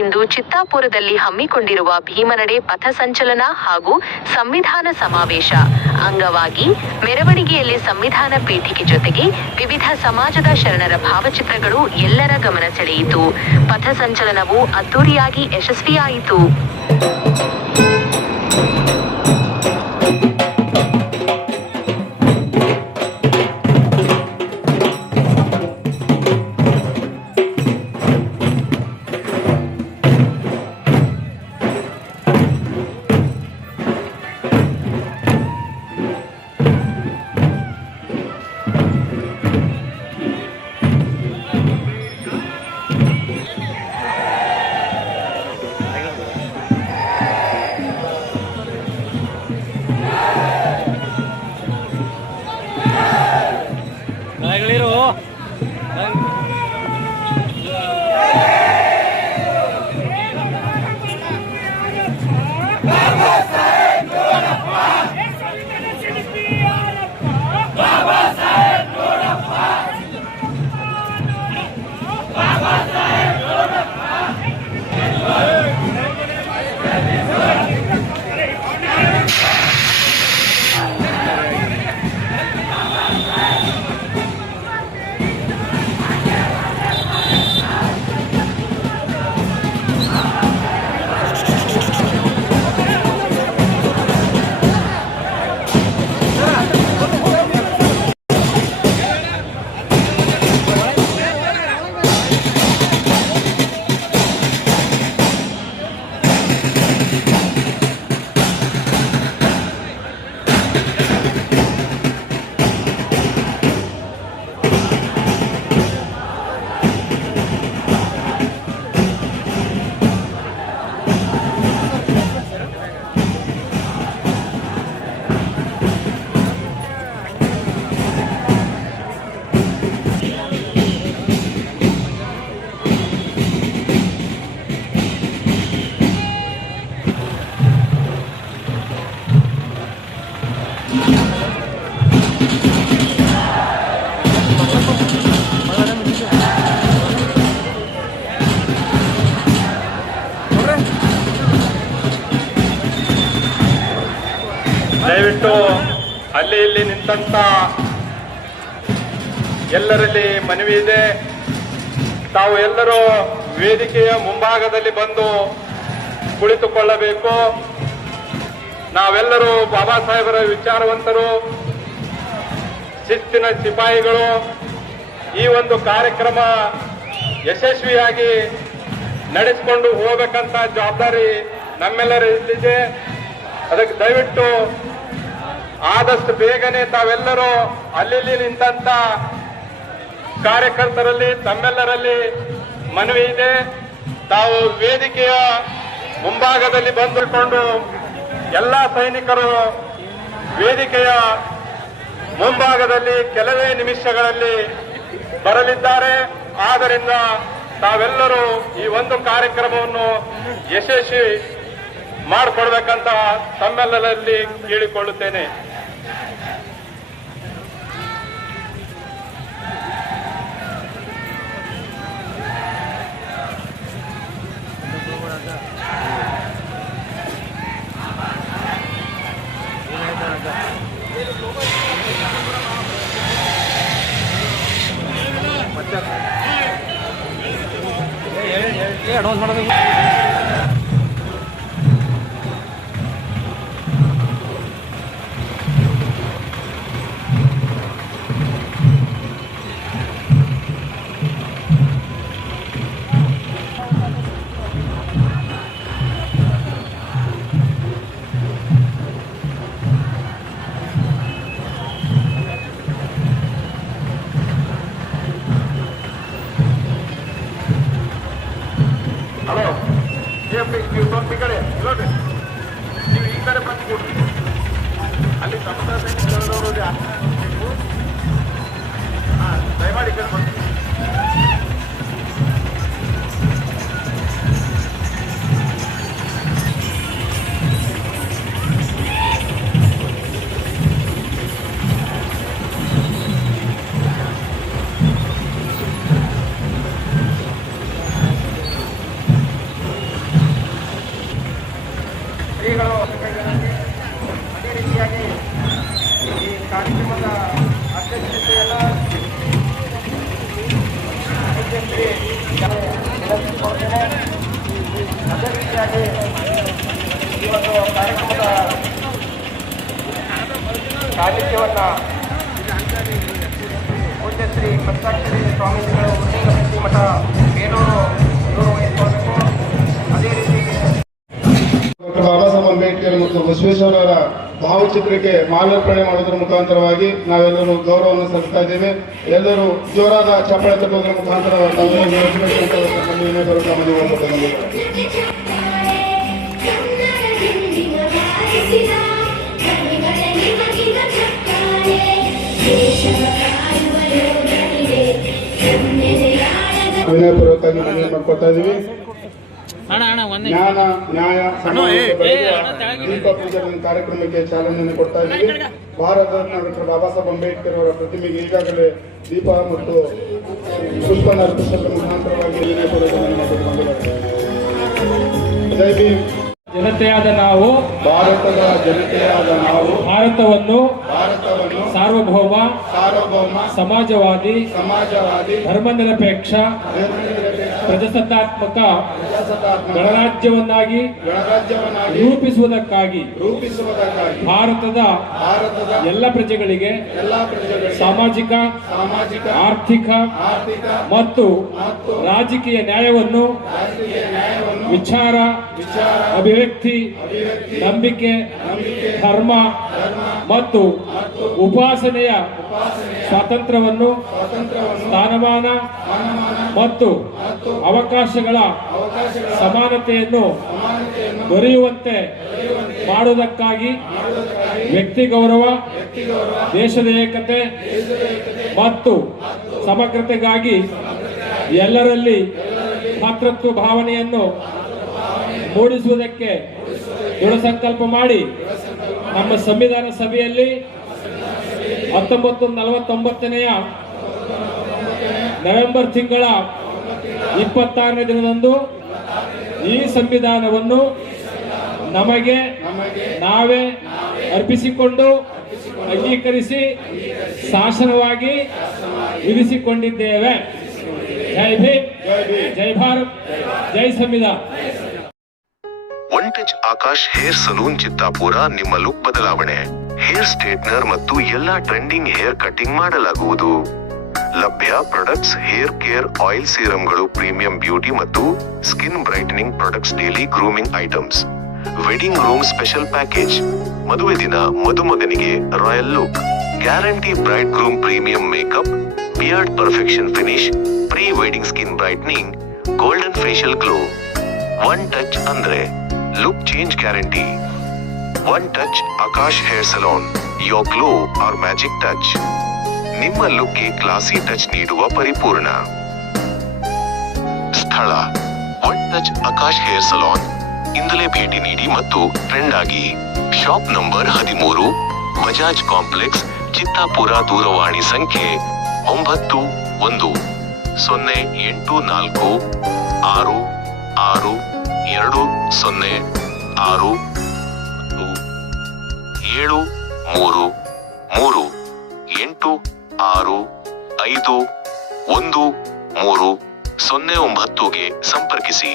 ಇಂದು ಚಿತ್ತಾಪುರದಲ್ಲಿ ಹಮ್ಮಿಕೊಂಡಿರುವ ಭೀಮನಡೆ ಪಥಸಂಚಲನ ಹಾಗೂ ಸಂವಿಧಾನ ಸಮಾವೇಶ. ಅಂಗವಾಗಿ ಮೆರವಣಿಗೆಯಲ್ಲಿ ಸಂವಿಧಾನ ಪೀಠಿಕೆ ಜೊತೆಗೆ ವಿವಿಧ ಸಮಾಜದ ಶರಣರ ಭಾವಚಿತ್ರಗಳು ಎಲ್ಲರ ಗಮನ ಸೆಳೆಯಿತು. ಪಥಸಂಚಲನವು ಅದ್ದೂರಿಯಾಗಿ ಯಶಸ್ವಿಯಾಯಿತು. ದಯವಿಟ್ಟು ಅಲ್ಲಿ ಇಲ್ಲಿ ನಿಂತಂತ ಎಲ್ಲರಲ್ಲಿ ಮನವಿ ಇದೆ. ತಾವು ಎಲ್ಲರೂ ವೇದಿಕೆಯ ಮುಂಭಾಗದಲ್ಲಿ ಬಂದು ಕುಳಿತುಕೊಳ್ಳಬೇಕು. ನಾವೆಲ್ಲರೂ ಬಾಬಾ ಸಾಹೇಬರ ವಿಚಾರವಂತರು, ಶಿಸ್ತಿನ ಸಿಪಾಯಿಗಳು. ಈ ಒಂದು ಕಾರ್ಯಕ್ರಮ ಯಶಸ್ವಿಯಾಗಿ ನಡೆಸಿಕೊಂಡು ಹೋಗ್ಬೇಕಂತ ಜವಾಬ್ದಾರಿ ನಮ್ಮೆಲ್ಲರ ಇದ್ದಿದೆ ಅದಕ್ಕೆ ದಯವಿಟ್ಟು ಆದಷ್ಟು ಬೇಗನೆ ತಾವೆಲ್ಲರೂ ಅಲ್ಲಿ ನಿಂತಂತ ಕಾರ್ಯಕರ್ತರಲ್ಲಿ ತಮ್ಮೆಲ್ಲರಲ್ಲಿ ಮನವಿ ಇದೆ. ತಾವು ವೇದಿಕೆಯ ಮುಂಭಾಗದಲ್ಲಿ ಬಂದುಕೊಂಡು ಎಲ್ಲ ಸೈನಿಕರು ವೇದಿಕೆಯ ಮುಂಭಾಗದಲ್ಲಿ ಕೆಲವೇ ನಿಮಿಷಗಳಲ್ಲಿ ಬರಲಿದ್ದಾರೆ. ಆದ್ದರಿಂದ ತಾವೆಲ್ಲರೂ ಈ ಒಂದು ಕಾರ್ಯಕ್ರಮವನ್ನು ಯಶಸ್ವಿ ಮಾಡಿಕೊಡ್ಬೇಕಂತ ತಮ್ಮೆಲ್ಲರಲ್ಲಿ ಕೇಳಿಕೊಳ್ಳುತ್ತೇನೆ. ಅಡ್ವಾನ್ಸ್ ಮಾಡೋದು ಸ್ವಲ್ಪ ಈ ಕಾರ್ಯಕ್ರಮದ ಅಧ್ಯಕ್ಷತೆಯನ್ನು ಮುಖ್ಯಮಂತ್ರಿ ಅದೇ ರೀತಿಯಾಗಿ ಈ ಒಂದು ಕಾರ್ಯಕ್ರಮದ ಸಾಹಿತ್ಯವನ್ನು ಮುಖ್ಯಶ್ರೀ ಪಂಚಾಕ್ಷರಿ ಸ್ವಾಮೀಜಿಗಳು ಉದ್ಯೋಗ ಮಠ ಭಾವಚಿತ್ರಕ್ಕೆ ಮಾಲಾರ್ಪಣೆ ಮಾಡೋದ್ರ ಮುಖಾಂತರವಾಗಿ ನಾವೆಲ್ಲರೂ ಗೌರವವನ್ನು ಸಲ್ಲಿಸ್ತಾ ಇದ್ದೇವೆ ಎಲ್ಲರೂ ಜೋರಾದ ಚಪ್ಪಾಳೆ ತಟ್ಟೋದ್ರ ಮುಖಾಂತರ. ವಿನಯಪೂರ್ವಕವಾಗಿ ಮನವಿ ಮಾಡ್ಕೊಳ್ತಾ ಇದ್ದೀವಿ ಜ್ಞಾನ ನ್ಯಾಯ ದೀಪ ಪೂಜೆ ಕಾರ್ಯಕ್ರಮಕ್ಕೆ ಚಾಲನೆಯನ್ನು ಕೊಡ್ತಾ ಇದ್ದೀವಿ. ಭಾರತ ರತ್ನ ಡಾಕ್ಟರ್ ಬಾಬಾ ಸಾಹೇಬ್ ಅಂಬೇಡ್ಕರ್ ಅವರ ಪ್ರತಿಮೆಗೆ ಈಗಾಗಲೇ ದೀಪ ಮತ್ತು ಪುಷ್ಪನ ಮುಖಾಂತರವಾಗಿ ಜೈ ಭೀಮ್. ಜನತೆಯಾದ ನಾವು ಭಾರತದ ಜನತೆಯಾದ ನಾವು ಭಾರತವನ್ನು ಭಾರತವನ್ನು ಸಾರ್ವಭೌಮ ಸಾರ್ವಭೌಮ ಸಮಾಜವಾದಿ ಸಮಾಜವಾದಿ ಧರ್ಮನಿರಪೇಕ್ಷ ಪ್ರಜಾಸತ್ತಾತ್ಮಕ ಗಣರಾಜ್ಯವನ್ನಾಗಿ ರೂಪಿಸುವುದಕ್ಕಾಗಿ ರೂಪಿಸುವುದಕ್ಕಾಗಿ ಭಾರತದ ಭಾರತದ ಎಲ್ಲ ಪ್ರಜೆಗಳಿಗೆ ಎಲ್ಲ ಪ್ರಜೆಗಳಿಗೆ ಸಾಮಾಜಿಕ ಸಾಮಾಜಿಕ ಆರ್ಥಿಕ ಆರ್ಥಿಕ ಮತ್ತು ರಾಜಕೀಯ ನ್ಯಾಯವನ್ನು ವಿಚಾರ ಅಭಿವ್ಯಕ್ತಿ ನಂಬಿಕೆ ಧರ್ಮ ಮತ್ತು ಉಪಾಸನೆಯ ಸ್ವಾತಂತ್ರ್ಯವನ್ನು ಸ್ಥಾನಮಾನ ಮತ್ತು ಅವಕಾಶಗಳ ಸಮಾನತೆಯನ್ನು ದೊರೆಯುವಂತೆ ಮಾಡುವುದಕ್ಕಾಗಿ ವ್ಯಕ್ತಿ ಗೌರವ ದೇಶದ ಏಕತೆ ಮತ್ತು ಸಮಗ್ರತೆಗಾಗಿ ಎಲ್ಲರಲ್ಲಿ ಮಾತೃತ್ವ ಭಾವನೆಯನ್ನು ಮೂಡಿಸುವುದಕ್ಕೆ ದೃಢ ಸಂಕಲ್ಪ ಮಾಡಿ ನಮ್ಮ ಸಂವಿಧಾನ ಸಭೆಯಲ್ಲಿ ಹತ್ತೊಂಬತ್ತು ನಲವತ್ತೊಂಬತ್ತನೆಯ ನವೆಂಬರ್ ತಿಂಗಳ ಇಪ್ಪತ್ತಾರನೇ ದಿನದಂದು ಈ ಸಂವಿಧಾನವನ್ನು ನಮಗೆ ನಾವೇ ಅರ್ಪಿಸಿಕೊಂಡು ಅಂಗೀಕರಿಸಿ ಶಾಸನವಾಗಿ ಇರಿಸಿಕೊಂಡಿದ್ದೇವೆ ಜೈ ಭೀಮ್. ಜೈ ಭಾರತ್. ಜೈ ಸಂವಿಧಾನ. One touch Akash hair salon Chittapur ನಿಮ್ಮ ಲುಕ್ ಬದಲಾವಣೆ ಹೇರ್ ಸ್ಟ್ರೇಟ್ನರ್ ಮತ್ತು ಎಲ್ಲಾ ಟ್ರೆಂಡಿಂಗ್ ಹೇರ್ ಕಟಿಂಗ್ ಮಾಡಲಾಗುವುದು. ಲಭ್ಯ ಪ್ರಾಡಕ್ಟ್ಸ್ ಹೇರ್ ಕೇರ್ ಆಯಿಲ್ ಸೀರಮ್ಗಳು ಪ್ರೀಮಿಯಂ ಬ್ಯೂಟಿ ಮತ್ತು skin brightening products daily grooming items wedding room special package ಮದುವೆ ದಿನ ಮದುಮಗನಿಗೆ royal look guarantee bride groom premium makeup beard perfection finish pre wedding skin brightening golden facial glow one touch ಅಂದ್ರೆ look change guarantee one touch Akash hair salon your glow our magic touch ನಿಮ್ಮ ಲುಕ್ಗೆ classy touch ನೀಡುವ ಪರಿಪೂರ್ಣ. ಸ್ಥಳ one touch Akash hair salon ಇಂದಲೇ ಭೇಟಿ ನೀಡಿ ಮತ್ತು ಟ್ರೆಂಡ್ ಆಗಿ. ಶಾಪ್ ನಂಬರ್ ಹದಿಮೂರು ಬಜಾಜ್ ಕಾಂಪ್ಲೆಕ್ಸ್ ಚಿತ್ತಾಪುರ ದೂರವಾಣಿ ಸಂಖ್ಯೆ ಒಂಬತ್ತು ಒಂದು, ಸೊನ್ನೆ ಎಂಟು ನಾಲ್ಕು, ಆರು ಆರು, ಎರಡು, ಸೊನ್ನೆ, ಆರು ಏಳು, ಮೂರು ಮೂರು, ಎಂಟು ಆರು ಐದು ಒಂದು ಮೂರು ಸೊನ್ನೆ ಒಂಬತ್ತುಗೆ ಸಂಪರ್ಕಿಸಿ.